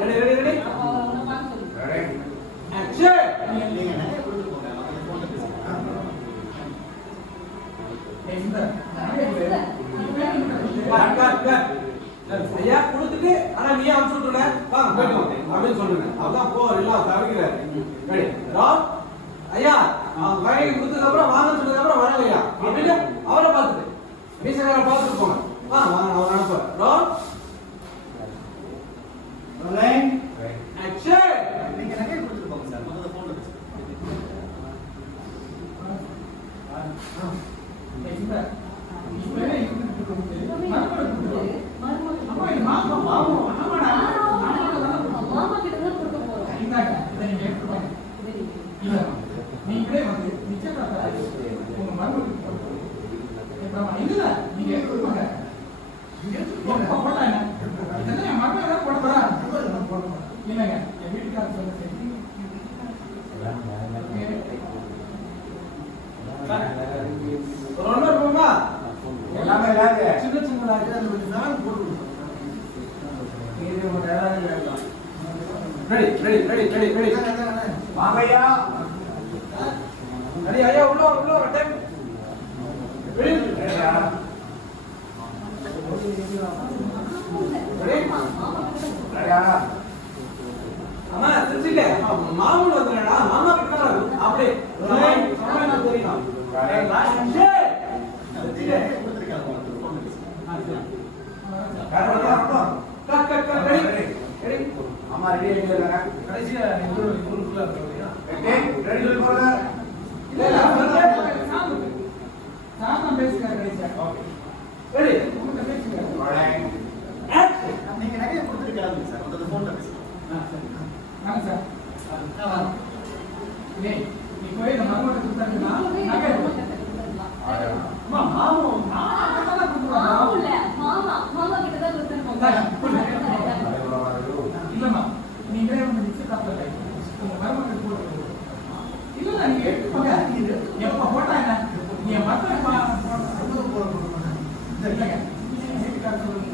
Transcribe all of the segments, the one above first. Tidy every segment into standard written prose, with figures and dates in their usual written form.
Ready ready ready action. நீங்க நிறைய கொடுத்து போங்க. ஐயா கொடுத்துட்டு ஆனா நீ அனுப்பிச்சு விட்டுருங்க வாங்க போயிட்டு வாங்க அப்படின்னு சொல்லுங்க. அதான் போ எல்லாம் தவிக்கிறாரு. ரெடி ராம் ஐயா வகை கொடுத்ததுக்கு அப்புறம் வாங்க சொன்னதுக்கு அப்புறம் வரலையா அப்படின்னு அவரை பார்த்துட்டு மீசக்கார பார்த்துட்டு போங்க. வாங்க அவர் அனுப்ப ராம் ஆக்ஷன். நீங்க நிறைய கொடுத்துட்டு போங்க சார். முதல்ல போன்ல பேசுங்க. நீங்களே வந்து நிச்சயதார்த்தம் உங்க மருமகளுக்கு இல்ல நீங்க எடுத்துக்கோங்க. போட்டா என்ன என் மருமகள் தான் போட போறா இல்லைங்க. என் வீட்டுக்காரர் சொல்ல சரி எல்லாமே சின்ன சின்னதாக போட்டு ready ready ready ready ready வாங்க ஐயா. ரெடி ஐயா உள்ள உள்ள டைம் ரெடி ரெடி அம்மா திருச்சில மாமூல் வந்துடா மாமா கிட்ட அப்படியே நான் தெரியும் திருச்சில கொடுத்திருக்காங்க. Cut cut cut ready ready அம்மா ரெடி ஆயிடுங்க. கடைசியா நீங்க ஊருக்குள்ள இருக்கீங்க. ரெடி ரெடி போங்க. இல்ல சாம பேசுங்க கடைசியா. ஓகே ரெடி உங்க பேசுங்க. Alright action. நீங்க நிறைய கொடுத்திருக்காங்க சார். அந்த போன்ல பேசுங்க. சரி வாங்க சார். டேய் நீ போய் நம்ம மருமகளை கொடுத்தாங்கன்னா நகை மாமா நான் கிட்ட தான் கொடுத்துறேன். இல்ல மாமா கிட்ட தான் கொடுத்துறேன். இல்லம்மா நீங்களே வந்து நிச்சயதார்த்தம் இல்லை உங்க மருமகள் போட்டு இல்ல நீங்க எடுத்துக்கோங்க. எப்ப போட்டா என்ன நீ என் மருமகள் இல்லைங்க வீட்டுக்காரர் சொல்லுங்க.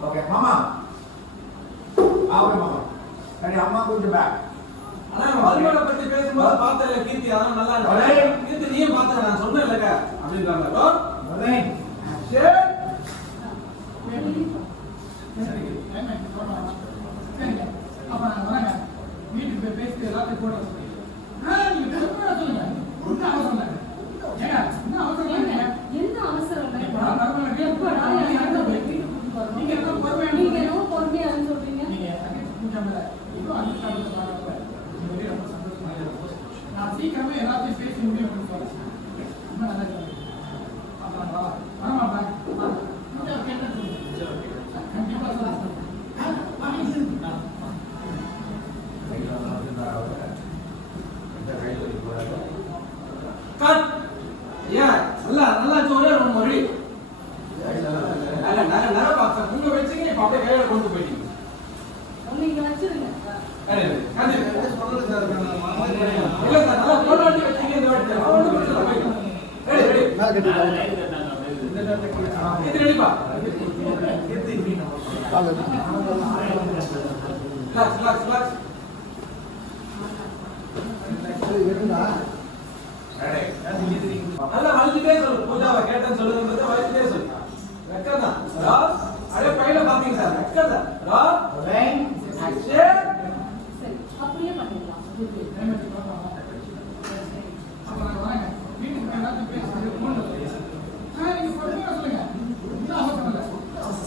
ஓகே மாமா ஆவே மாமா சரி அம்மா கொஞ்சம் பேக் ஆனா வறுமையை பத்தி பேசும்போது பார்த்தல கீர்த்தி அதான் நல்லா இருக்கு கீர்த்தி நீயே பார்த்தல நான் சொன்னேன் இல்லங்க அப்படின்றாங்க ஒரே சரி அப்ப நான் வரேங்க வீட்டுக்கு போய் பேசிட்டு எல்லாத்தையும் போட சொல்லுங்க நீங்க பேசுறதா சொல்லுங்க ஒன்றும் அவசரம் இல்லை ஏங்க என்ன அவசரம் இல்லைங்க என்ன அவசரம் இல்லை இப்ப நான் வரவேன் எப்படா நீங்க என்ன பொறுமையா நீங்க என்ன பொறுமையான்னு சொல்றீங்க நீங்க பூஜாமல இப்போ அனுஷ்டானத்தை பாருங்க நீங்க ரொம்ப சந்தோஷமா இருக்கும் நான் சீக்கிரமே எல்லாத்தையும் பேசி முடியும் அப்படின்னு சொல்றேன் ரொம்ப நல்லா இருக்கு அப்புறம் வரமாட்டேன் கேட்டேன் கண்டிப்பா சொல்லுங்க கட் ஏன் நல்லா ஒரே ஒரு மொழி நல்ல பாக்க உங்க வச்சீங்க இப்ப அப்படியே கையில கொண்டு போயிட்டீங்க நீங்க வச்சிருங்க இல்ல சார் நல்லா போராட்டி வச்சீங்க இந்த வாட்டி இது ரெடிப்பா ரிலாக்ஸ் நல்லா வலிச்சுட்டே சொல்லு பூஜாவை கேட்டேன்னு சொல்லுங்க வலிச்சுட்டே சொல்லு வெக்கதான் அப்படியே பையில பாத்தீங்க சார் வெக்கதான் சரி அப்படியே பண்ணிடலாம் அப்ப நான் வரேங்க வீட்டுக்கு போய் எல்லாத்தையும் பேசிட்டு போன் நீங்க பொறுமையா சொல்லுங்க என்ன அவசரம் இல்லை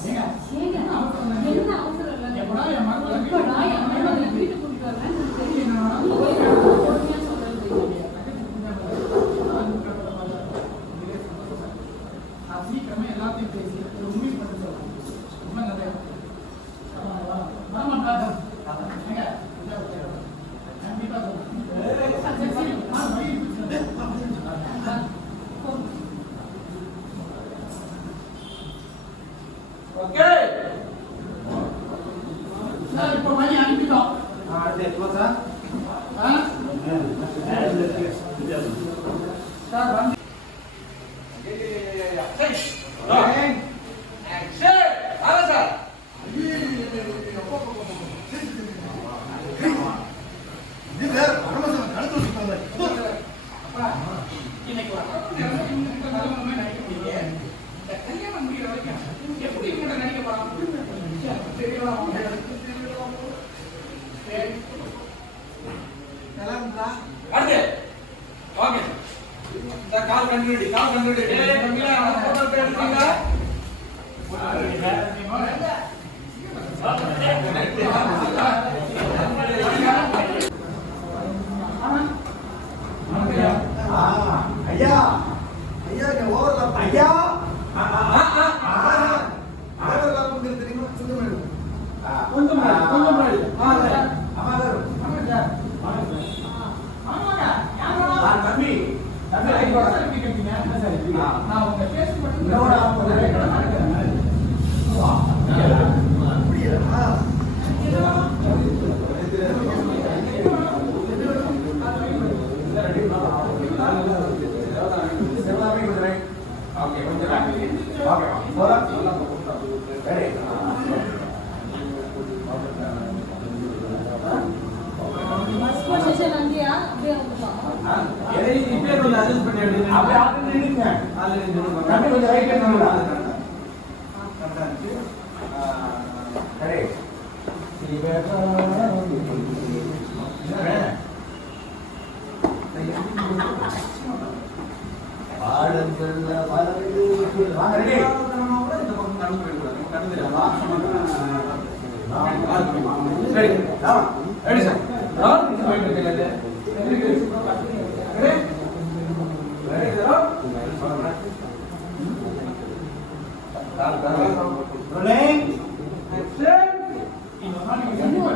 ஏங்க ஏங்க என்ன அவசரம் இல்லை என்ன அவசரம் இல்லை எப்படா என் மருமகளை எப்படா என் மருமகளை வீட்டுக்கு கூட்டிட்டு வரேன்னு தெரியும் பொறுமையா சொல்றேன் நான் சீக்கிரமே எல்லாத்தையும் பேசி ஒரு முடிவு பண்ணி சொல்றேன் ரொம்ப நல்லா வரமாட்டா ஏங்க கண்டிப்பா ஓகே சார் இப்போ மணி அனுப்பிட்டோம் சார் வந்து இன்னைக்கு நடிக்க முடியல இந்த கல்யாணம் முடிகிற வரைக்கும் எப்படி இவங்க நடிக்க போறாங்க தெரியல அடுத்து ஓகே இந்த கால் கண்டுடி ஏய் கம்மியா போட்டோ எடுத்தீங்க ஐயா ஐயா நீ ஓவர்லாப் ஐயா ஓவர்லாப் உங்களுக்கு தெரியுமா கொஞ்சம் முன்னாடி அம்மா சார் தம்பி நான் உங்க பேசி மட்டும் ஓகே கொஞ்சம் ஸ்பெஷல் அங்கேயா அப்படியே வந்துடலாம் இப்பே கொஞ்சம் அட்ஜஸ்ட் பண்ணி எடுங்க அப்படியே ஆட்டு நின்னுங்க ஆல்ரெடி தம்பி கொஞ்சம் ரைட் பண்ணுங்க சரி ரெடி சார் இன்னொரு நாள் கண்டிப்பா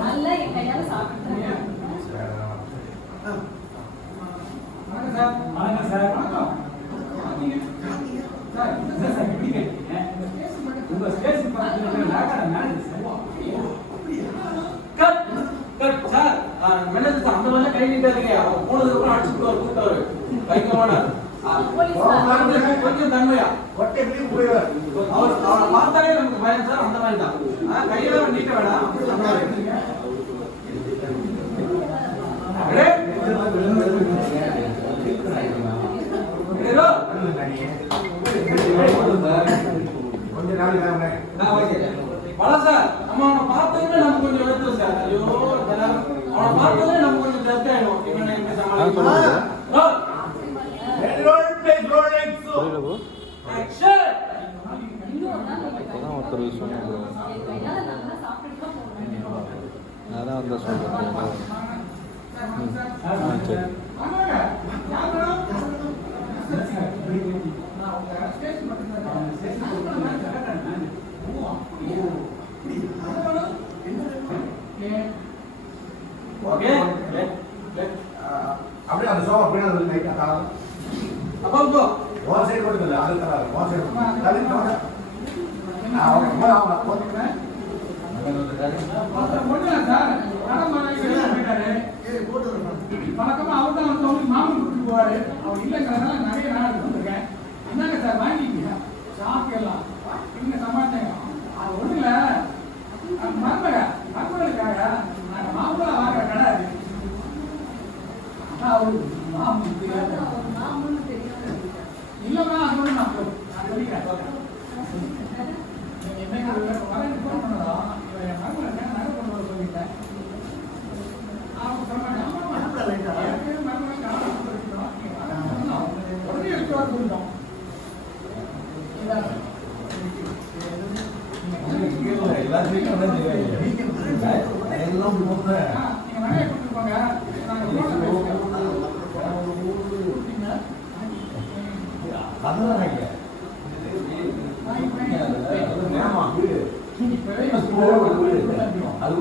நல்லா என் கையால சாப்பிட்டு வணக்கம் சார் வணக்கம் சார் என்ன சார் எப்படி கேட்டீங்க உங்க ஸ்டேஷன் பக்கத்துல நாகட manager cut cut sir manager அந்த மாதிரி கை நீட்டாதீங்க அவன் போனதுக்கு அப்புறம் அடிச்சு கூப்பிட்டு கூப்பிட்டாரு பயங்கரமான கொஞ்சம் தன்மையா ஒட்டையிலையும் போயிடுவார். அவரை பார்த்தாலே நமக்கு பயம் சார், அந்த மாதிரி தான். கையில நீட்ட வேணாம். கொஞ்ச நாள் சார் நம்ம அவனை பார்த்ததுமே நமக்கு கொஞ்சம் வெறுத்து சார். ஐயோ அவனை பார்த்ததுமே நமக்கு கொஞ்சம் ஜஸ்ட் ஆயிடும். இவனை எப்படி சமாளிக்கலாம்? இப்போதான் ஒருத்தர் சொன்னாங்க, அதான் வந்து சொல்கிறேன். சரி. அப்படியே அந்த சோஃபா அப்படியே அது லைட்டா தாளம் அப்போ போ ஒரு சைடு மட்டும் இல்லை, அது தராது. ஒரு சைடு தள்ளி போங்க. அவங்க போட்டுக்கிறேன். வணக்கமா அவர் தான் வந்து மாமன் கொடுத்துட்டு போவாரு. அவர் இல்லைங்கிறதுனால நிறைய நாள் வந்திருக்கேன். என்னங்க சார் வாங்கிக்கீங்க சாப்பிடலாம் என்ன சமாளிச்சாங்க. அது ஒண்ணு இல்ல, மருமகளுக்காக நாங்க மாம்பழம் வாங்குற கடை அது. அவரு மாமன் இல்லைன்னா அது ஒண்ணு நான் சொல்லிக்கிறேன். நீங்க என்ன வரேன் ஃபோன் பண்ணலாம். என் மருமகளுக்கு நகை கொண்டு வர சொல்லிட்டேன். அவங்க சொன்னாங்க உடனே எடுத்து வர சொல்லிட்டோம். நீங்க நிறைய கொடுத்துருப்பாங்க. அது